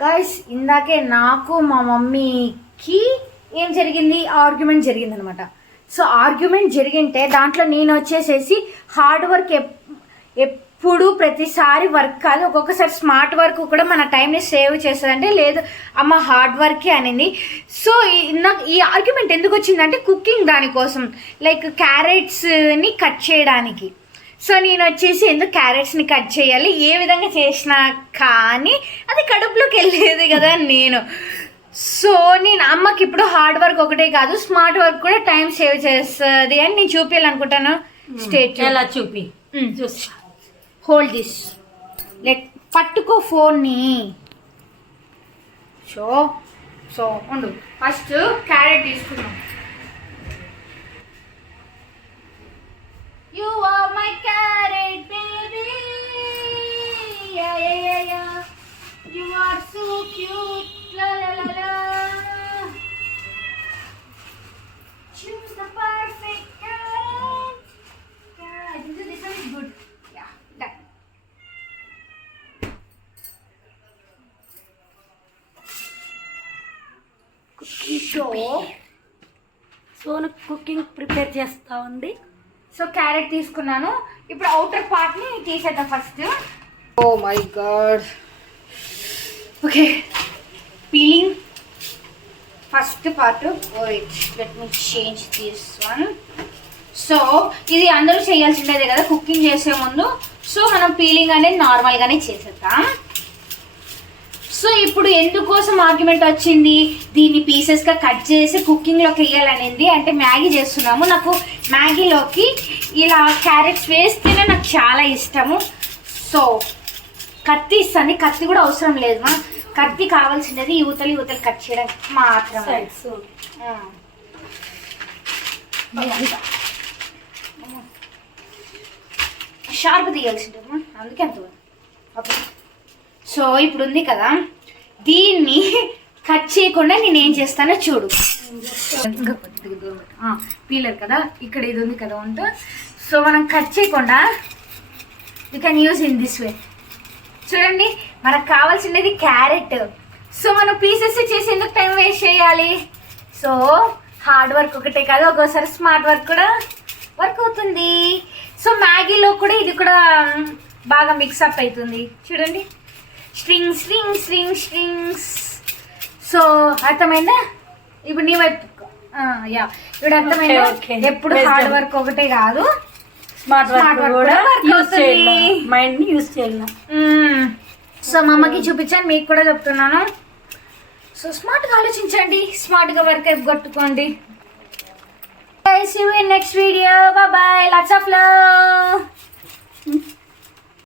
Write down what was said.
Guys ఇందాకే నాకు మా మమ్మీకి ఏం జరిగింది, ఆర్గ్యుమెంట్ జరిగింది అనమాట. సో ఆర్గ్యుమెంట్ జరిగింటే దాంట్లో నేను వచ్చేసేసి హార్డ్ వర్క్ ఎప్పుడు ప్రతిసారి వర్క్ కాదు, ఒక్కొక్కసారి స్మార్ట్ వర్క్ కూడా మన టైంని సేవ్ చేస్తుంది అంటే లేదు అమ్మ హార్డ్ వర్కే అనింది. సో నాకు ఈ ఆర్గ్యుమెంట్ ఎందుకు వచ్చిందంటే కుకింగ్ దానికోసం, లైక్ క్యారెట్స్ని కట్ చేయడానికి. సో నేను వచ్చేసి ఎందుకు క్యారెట్స్ని కట్ చేయాలి, ఏ విధంగా చేసినా కానీ అది కడుపులోకి వెళ్ళేది కదా నేను. సో నేను అమ్మకి ఇప్పుడు హార్డ్ వర్క్ ఒకటే కాదు స్మార్ట్ వర్క్ కూడా టైం సేవ్ చేస్తుంది అని నేను చూపించాలనుకుంటాను. స్టేట్ ఎలా చూపి హోల్డ్ దిస్, లైక్ పట్టుకో ఫోన్ని. సో ఉండు, ఫస్ట్ క్యారెట్ తీసుకున్నాం. You are my carrot baby, yeah yeah yeah yeah, you are so cute, la la la la, choose the perfect carrot. Yeah, I think this one is good. Yeah, done. Cooking సోను cooking prepare చేస్తా ఉంది. So carrot తీసుకున్నాను, ఇప్పుడు outer పార్ట్ని తీసేద్దాం first. Oh my God. Okay, peeling first part. Wait, let me change this one. So ఇది అందరూ చేయాల్సిందేదే కదా కుకింగ్ చేసే ముందు. సో మనం పీలింగ్ అనేది నార్మల్గానే చేసేద్దాం. సో ఇప్పుడు ఎందుకోసం ఆర్గ్యుమెంట్ వచ్చింది, దీన్ని పీసెస్గా కట్ చేసి కుకింగ్లోకి వేయాలనేది. అంటే మ్యాగీ చేస్తున్నాము, నాకు మ్యాగీలోకి ఇలా క్యారెట్స్ వేస్తేనే నాకు చాలా ఇష్టము. సో కత్తి ఇస్తుంది, కత్తి కూడా అవసరం లేదు మా, కత్తి కావాల్సినది యువతలు కట్ చేయడం మాత్రమే. షార్ప్ తీయాల్సిందమ్మా, అందుకే అంత. ఓకే, సో ఇప్పుడు ఉంది కదా, దీన్ని కట్ చేయకుండా నేను ఏం చేస్తానో చూడు. పీలర్ కదా, ఇక్కడ ఇది ఉంది కదా వంట. సో మనం కట్ చేయకుండా you can use in this way. చూడండి, మనకు కావాల్సినది క్యారెట్. సో మనం పీసెస్ చేసి ఎందుకు టైం వేస్ట్ చేయాలి. సో హార్డ్ వర్క్ ఒకటే కాదు, ఒక్కోసారి స్మార్ట్ వర్క్ కూడా వర్క్ అవుతుంది. సో మ్యాగీలో కూడా ఇది కూడా బాగా మిక్సప్ అవుతుంది. చూడండి, strings strings strings strings. So అర్థమైందా? ఇప్పుడు నీ వైపు యా, ఇప్పుడు అర్థమైందా? ఎప్పుడు హార్డ్ వర్క్ ఒకటే కాదు స్మార్ట్ వర్క్ కూడా యూజ్ చేయాలి, మైండ్ ని యూజ్ చేయాలి. సో మా అమ్మకి చూపించాను, మీకు కూడా చెప్తున్నాను. సో స్మార్ట్గా ఆలోచించండి, స్మార్ట్గా వర్క్ కొట్టుకోండి. See you in next video. Bye bye. Lots of love.